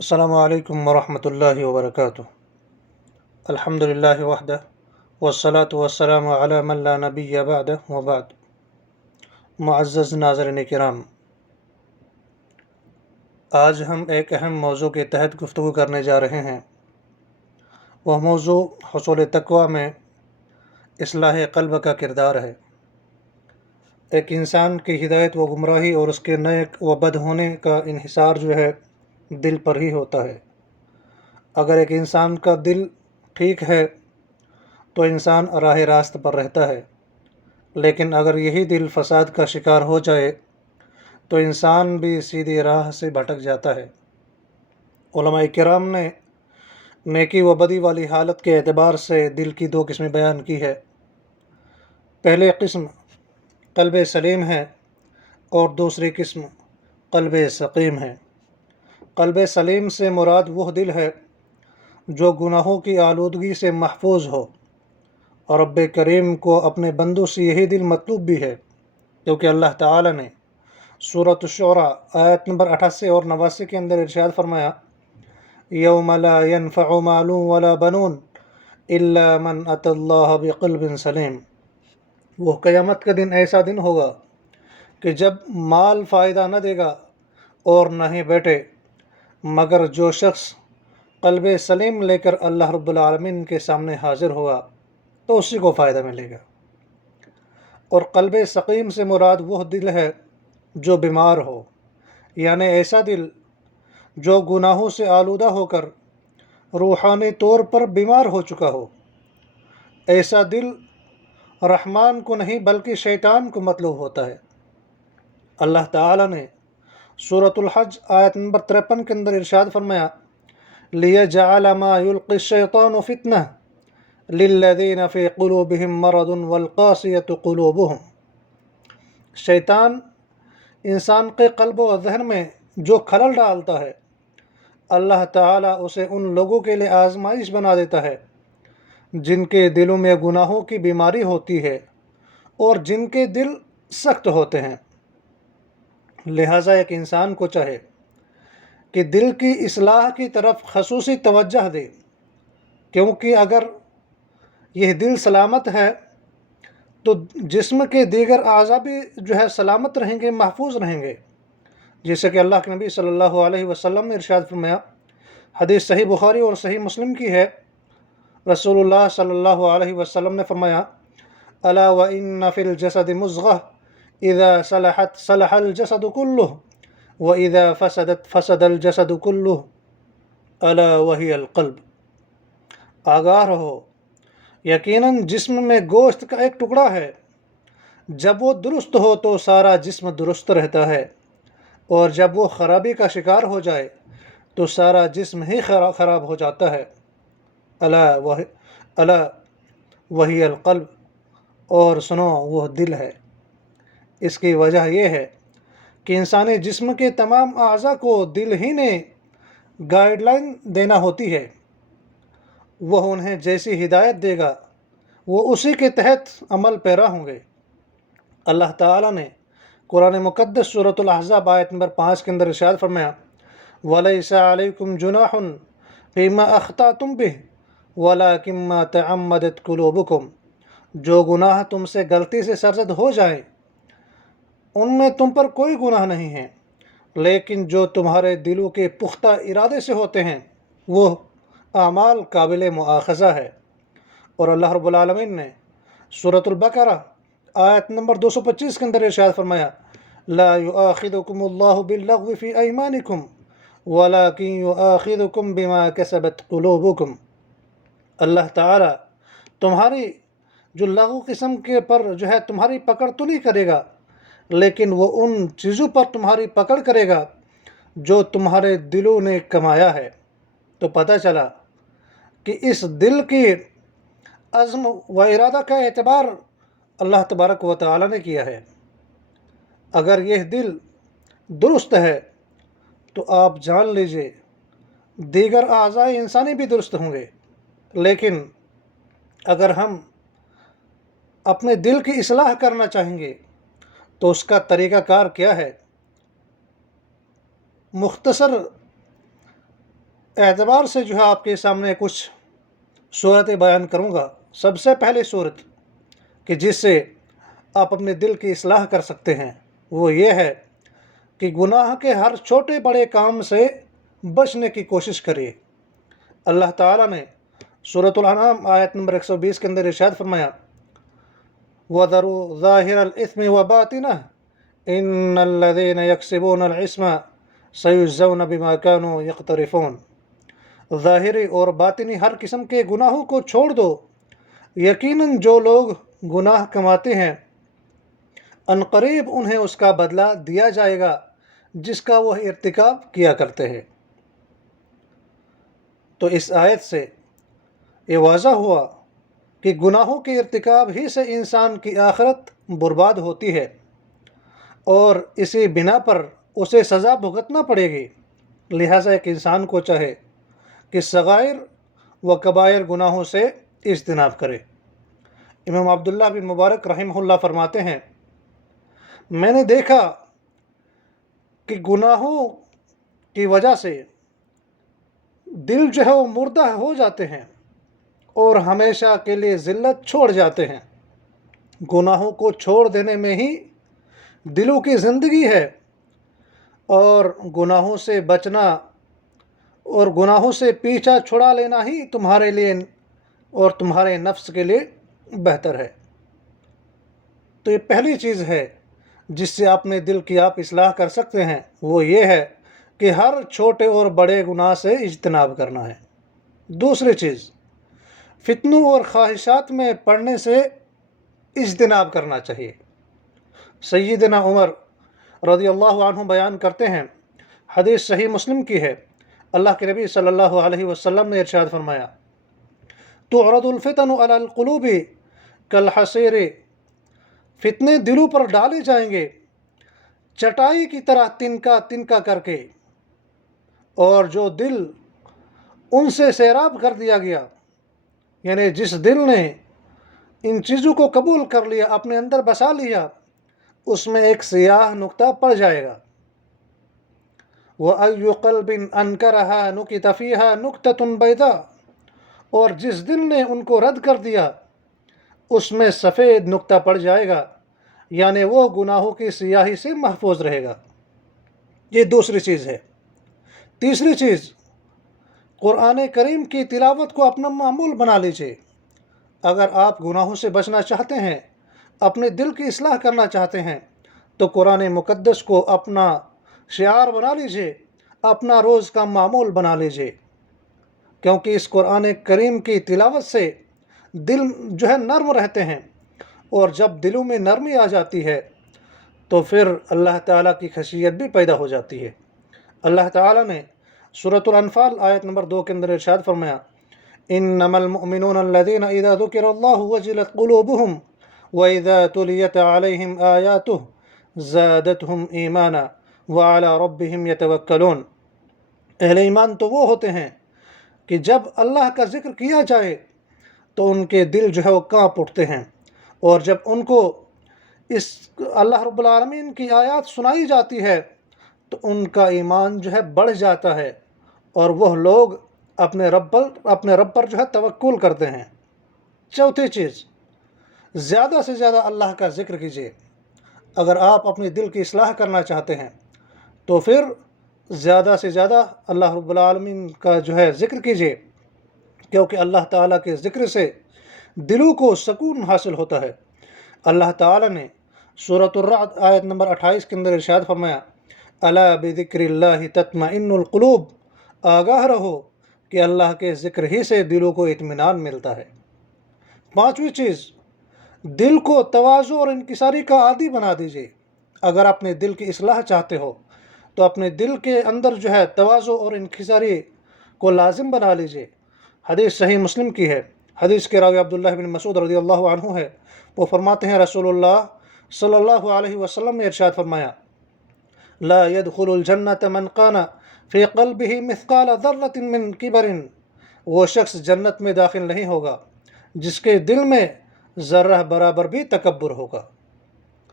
السلام علیکم ورحمۃ اللہ وبرکاتہ۔ الحمد للہ وحدہ والصلاة والسلام علی من لا نبی بعدہ وبعد۔ معزز ناظرین کرام، آج ہم ایک اہم موضوع کے تحت گفتگو کرنے جا رہے ہیں۔ وہ موضوع حصول تقویٰ میں اصلاح قلب کا کردار ہے۔ ایک انسان کی ہدایت و گمراہی اور اس کے نیک و بد ہونے کا انحصار دل پر ہی ہوتا ہے۔ اگر ایک انسان کا دل ٹھیک ہے تو انسان راہ راست پر رہتا ہے، لیکن اگر یہی دل فساد کا شکار ہو جائے تو انسان بھی سیدھی راہ سے بھٹک جاتا ہے۔ علماء کرام نے نیکی و بدی والی حالت کے اعتبار سے دل کی دو قسمیں بیان کی ہے۔ پہلی قسم قلب سلیم ہے اور دوسری قسم قلب سقیم ہے۔ قلب سلیم سے مراد وہ دل ہے جو گناہوں کی آلودگی سے محفوظ ہو، اور رب کریم کو اپنے بندوں سے یہی دل مطلوب بھی ہے، کیونکہ اللہ تعالی نے سورۃ الشعراء آیت نمبر 88 اور 89 کے اندر ارشاد فرمایا، یوم لا ينفع مال ولا بنون الا من اتى اللہ بقلب سلیم۔ وہ قیامت کا دن ایسا دن ہوگا کہ جب مال فائدہ نہ دے گا اور نہ ہی بیٹے، مگر جو شخص قلب سلیم لے کر اللہ رب العالمین کے سامنے حاضر ہوگا تو اسی کو فائدہ ملے گا۔ اور قلب سقیم سے مراد وہ دل ہے جو بیمار ہو، یعنی ایسا دل جو گناہوں سے آلودہ ہو کر روحانی طور پر بیمار ہو چکا ہو۔ ایسا دل رحمان کو نہیں بلکہ شیطان کو مطلوب ہوتا ہے۔ اللہ تعالی نے سورۃ الحج آیت نمبر 53 کے اندر ارشاد فرمایا، لِيَجْعَلَ مَا يُلْقِي الشَّيْطَانُ فِتْنَةً لِلَّذِينَ فِي قُلُوبِهِم مَّرَضٌ وَالْقَاسِيَةُ قُلُوبُهُم۔ شیطان انسان کے قلب و ذہن میں جو خلل ڈالتا ہے، اللہ تعالیٰ اسے ان لوگوں کے لیے آزمائش بنا دیتا ہے جن کے دلوں میں گناہوں کی بیماری ہوتی ہے اور جن کے دل سخت ہوتے ہیں۔ لہٰذا ایک انسان کو چاہے کہ دل کی اصلاح کی طرف خصوصی توجہ دے، کیونکہ اگر یہ دل سلامت ہے تو جسم کے دیگر اعضاء بھی سلامت رہیں گے، محفوظ رہیں گے، جیسے کہ اللہ کے نبی صلی اللہ علیہ وسلم نے ارشاد فرمایا، حدیث صحیح بخاری اور صحیح مسلم کی ہے، رسول اللہ صلی اللہ علیہ وسلم نے فرمایا، الا وان فی الجسد مضغہ اذا صلحت صلح الجسد کلہ واذا فسدت فسد الجسد کلہ الا وہی القلب۔ آگاہ رہو، یقیناً جسم میں گوشت کا ایک ٹکڑا ہے، جب وہ درست ہو تو سارا جسم درست رہتا ہے، اور جب وہ خرابی کا شکار ہو جائے تو سارا جسم ہی خراب ہو جاتا ہے۔ الا وہی القلب، اور سنو وہ دل ہے۔ اس کی وجہ یہ ہے کہ انسانی جسم کے تمام اعضاء کو دل ہی نے گائیڈ لائن دینا ہوتی ہے، وہ انہیں جیسی ہدایت دے گا وہ اسی کے تحت عمل پیرا ہوں گے۔ اللہ تعالیٰ نے قرآن مقدس سورۃ الاحزاب آیت نمبر 5 کے اندر ارشاد فرمایا، وَلَيْسَ عَلَيْكُمْ جُنَاحٌ فِيمَا أَخْطَأْتُمْ بِهِ وَلَكِنْ مَا تَعَمَّدَتْ قُلُوبُكُمْ۔ جو گناہ تم سے غلطی سے سرزد ہو جائیں ان میں تم پر کوئی گناہ نہیں ہے، لیکن جو تمہارے دلوں کے پختہ ارادے سے ہوتے ہیں وہ اعمال قابل مؤاخذہ ہے۔ اور اللہ رب العالمین نے سورۃ البقرہ آیت نمبر 225 کے اندر ارشاد فرمایا، لا يؤاخذكم الله باللغو في ايمانكم ولكن يؤاخذكم بما كسبت قلوبكم۔ اللہ تعالی تمہاری جو لغو قسم کے پر تمہاری پکڑ تو نہیں کرے گا، لیکن وہ ان چیزوں پر تمہاری پکڑ کرے گا جو تمہارے دلوں نے کمایا ہے۔ تو پتہ چلا کہ اس دل کی عزم و ارادہ کا اعتبار اللہ تبارک و تعالی نے کیا ہے۔ اگر یہ دل درست ہے تو آپ جان لیجئے دیگر اعضاء انسانی بھی درست ہوں گے۔ لیکن اگر ہم اپنے دل کی اصلاح کرنا چاہیں گے تو اس کا طریقہ کار کیا ہے؟ مختصر اعتبار سے جو ہے آپ کے سامنے کچھ صورتیں بیان کروں گا۔ سب سے پہلے صورت کہ جس سے آپ اپنے دل کی اصلاح کر سکتے ہیں وہ یہ ہے کہ گناہ کے ہر چھوٹے بڑے کام سے بچنے کی کوشش کریے۔ اللہ تعالیٰ نے سورۃ الانعام آیت نمبر 120 کے اندر ارشاد فرمایا وَذَرُوا ظَاهِرَ الْإِثْمِ وَبَاطِنَهُ إِنَّ الَّذِينَ يَكْسِبُونَ الْإِثْمَ سَيُجْزَوْنَ بِمَا كَانُوا يَقْتَرِفُونَ، ظاہری اور باطنی ہر قسم کے گناہوں کو چھوڑ دو، یقیناً جو لوگ گناہ کماتے ہیں عنقریب انہیں اس کا بدلہ دیا جائے گا جس کا وہ ارتکاب کیا کرتے ہیں۔ تو اس آیت سے یہ واضح ہوا کہ گناہوں کے ارتکاب ہی سے انسان کی آخرت برباد ہوتی ہے اور اسی بنا پر اسے سزا بھگتنا پڑے گی۔ لہٰذا ایک انسان کو چاہے کہ صغائر و کبائر گناہوں سے اجتناب کرے۔ امام عبداللہ بن مبارک رحمہ اللہ فرماتے ہیں میں نے دیکھا کہ گناہوں کی وجہ سے دل جو ہے وہ مردہ ہو جاتے ہیں اور ہمیشہ کے لیے ذلت چھوڑ جاتے ہیں۔ گناہوں کو چھوڑ دینے میں ہی دلوں کی زندگی ہے، اور گناہوں سے بچنا اور گناہوں سے پیچھا چھڑا لینا ہی تمہارے لیے اور تمہارے نفس کے لیے بہتر ہے۔ تو یہ پہلی چیز ہے جس سے اپنے دل کی آپ اصلاح کر سکتے ہیں، وہ یہ ہے کہ ہر چھوٹے اور بڑے گناہ سے اجتناب کرنا ہے۔ دوسری چیز، فتنوں اور خواہشات میں پڑنے سے اجتناب کرنا چاہیے۔ سیدنا عمر رضی اللہ عنہ بیان کرتے ہیں، حدیث صحیح مسلم کی ہے، اللہ کے نبی صلی اللہ علیہ وسلم نے ارشاد فرمایا تعرض الفتن علی القلوب کالحصیر، فتنے دلوں پر ڈالے جائیں گے چٹائی کی طرح تنکا تنکا کر کے، اور جو دل ان سے سیراب کر دیا گیا، یعنی جس دل نے ان چیزوں کو قبول کر لیا، اپنے اندر بسا لیا، اس میں ایک سیاہ نقطہ پڑ جائے گا۔ وَأَيُّ قَلْبٍ أَنْكَرَهَا نُكِتَ فِيهَا نُكْتَةٌ بَيْضَاء، اور جس دل نے ان کو رد کر دیا اس میں سفید نقطہ پڑ جائے گا، یعنی وہ گناہوں کی سیاہی سے محفوظ رہے گا۔ یہ دوسری چیز ہے۔ تیسری چیز، قرآن کریم کی تلاوت کو اپنا معمول بنا لیجئے۔ اگر آپ گناہوں سے بچنا چاہتے ہیں، اپنے دل کی اصلاح کرنا چاہتے ہیں، تو قرآن مقدس کو اپنا شعار بنا لیجئے، اپنا روز کا معمول بنا لیجئے، کیونکہ اس قرآن کریم کی تلاوت سے دل جو ہے نرم رہتے ہیں، اور جب دلوں میں نرمی آ جاتی ہے تو پھر اللہ تعالیٰ کی خشیت بھی پیدا ہو جاتی ہے۔ اللہ تعالیٰ نے سورۃ الانفال آیت نمبر 2 کے اندر ارشاد فرمایا انما المؤمنون الذين اذا ذكر الله وجلت قلوبهم واذا تليت عليهم آياته زادتهم ایمانا وعلى ربهم يتوکلون، اہل ایمان تو وہ ہوتے ہیں کہ جب اللہ کا ذکر کیا جائے تو ان کے دل جو ہے وہ کانپ اٹھتے ہیں، اور جب ان کو اس اللہ رب العالمین کی آیات سنائی جاتی ہے تو ان کا ایمان جو ہے بڑھ جاتا ہے، اور وہ لوگ اپنے رب پر جو ہے توکل کرتے ہیں۔ چوتھی چیز، زیادہ سے زیادہ اللہ کا ذکر کیجیے۔ اگر آپ اپنے دل کی اصلاح کرنا چاہتے ہیں تو پھر زیادہ سے زیادہ اللہ رب العالمین کا جو ہے ذکر کیجیے، کیونکہ اللہ تعالیٰ کے ذکر سے دلوں کو سکون حاصل ہوتا ہے۔ اللہ تعالیٰ نے سورۃ الرعد آیت نمبر 28 کے اندر ارشاد فرمایا الا بذکر اللہ تطمئن القلوب، آگاہ رہو کہ اللہ کے ذکر ہی سے دلوں کو اطمینان ملتا ہے۔ پانچویں چیز، دل کو تواضع اور انکساری کا عادی بنا دیجیے۔ اگر اپنے دل کی اصلاح چاہتے ہو تو اپنے دل کے اندر جو ہے تواضع اور انکساری کو لازم بنا لیجیے۔ حدیث صحیح مسلم کی ہے، حدیث کے راوی عبداللہ بن مسعود رضی اللہ عنہ ہے، وہ فرماتے ہیں رسول اللہ صلی اللہ علیہ وسلم نے ارشاد فرمایا لا يدخل الجنة من كان في قلبه مثقال ذرة من کبر، وہ شخص جنت میں داخل نہیں ہوگا جس کے دل میں ذرہ برابر بھی تکبر ہوگا۔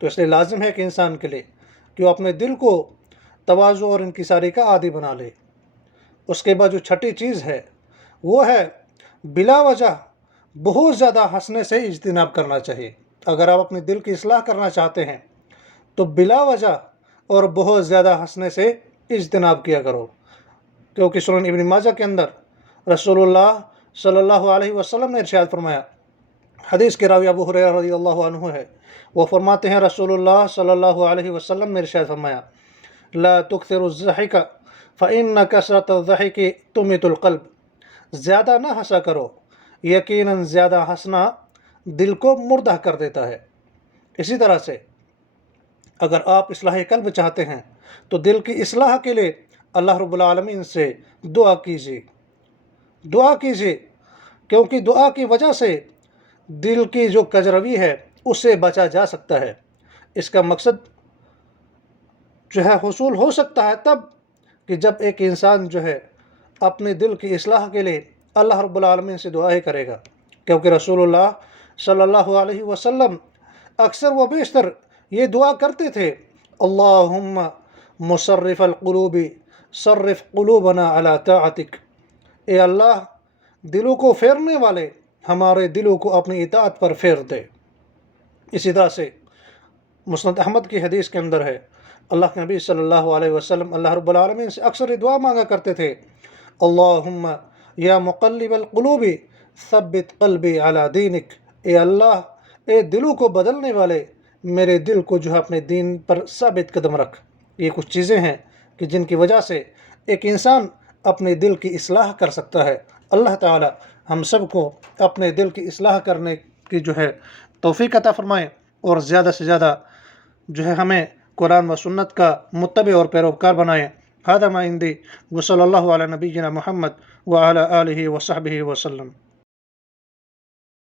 تو اس لیے لازم ہے کہ انسان کے لیے کہ وہ اپنے دل کو تواضع اور انکساری کا عادی بنا لے۔ اس کے بعد جو چھٹی چیز ہے وہ ہے بلا وجہ بہت زیادہ ہنسنے سے اجتناب کرنا چاہیے۔ اگر آپ اپنے دل کی اصلاح کرنا چاہتے ہیں تو بلا وجہ اور بہت زیادہ ہنسنے سے اجتناب کیا کرو، کیونکہ سنن ابن ماجہ کے اندر رسول اللہ صلی اللہ علیہ وسلم نے ارشاد فرمایا، حدیث کے راوی ابو ہریرہ رضی اللہ عنہ ہے، وہ فرماتے ہیں رسول اللہ صلی اللہ علیہ وسلم نے ارشاد فرمایا، لا تکثر الضحک فإن کثرۃ الضحک تمیت القلب، زیادہ نہ ہنسا کرو، یقیناً زیادہ ہنسنا دل کو مردہ کر دیتا ہے۔ اسی طرح سے اگر آپ اصلاح قلب چاہتے ہیں تو دل کی اصلاح کے لیے اللہ رب العالمین سے دعا کیجیے، کیونکہ دعا کی وجہ سے دل کی جو کجروی ہے اس سے بچا جا سکتا ہے۔ اس کا مقصد جو ہے حصول ہو سکتا ہے تب کہ جب ایک انسان جو ہے اپنے دل کی اصلاح کے لیے اللہ رب العالمین سے دعائیں کرے گا، کیونکہ رسول اللہ صلی اللہ علیہ وسلم اکثر و بیشتر یہ دعا کرتے تھے، اللہم مصرف القلوب صرف قلوبنا علی طاعتک، اے اللہ دلوں کو پھیرنے والے ہمارے دلوں کو اپنی اطاعت پر پھیر دے۔ اسی طرح سے مسند احمد کی حدیث کے اندر ہے، اللہ کے نبی صلی اللہ علیہ وسلم اللہ رب العالمین سے اکثر یہ دعا مانگا کرتے تھے، اللہم یا مقلب القلوب ثبت قلبی علی دینک، اے اللہ اے دلوں کو بدلنے والے میرے دل کو جو ہے اپنے دین پر ثابت قدم رکھ۔ یہ کچھ چیزیں ہیں کہ جن کی وجہ سے ایک انسان اپنے دل کی اصلاح کر سکتا ہے۔ اللہ تعالی ہم سب کو اپنے دل کی اصلاح کرنے کی جو ہے توفیق عطا فرمائے، اور زیادہ سے زیادہ جو ہے ہمیں قرآن و سنت کا متبع اور پیروکار بنائیں۔ ھذا ما عندی وصلی اللہ علی نبینا محمد وعلی آلہ وصحبہ وسلم۔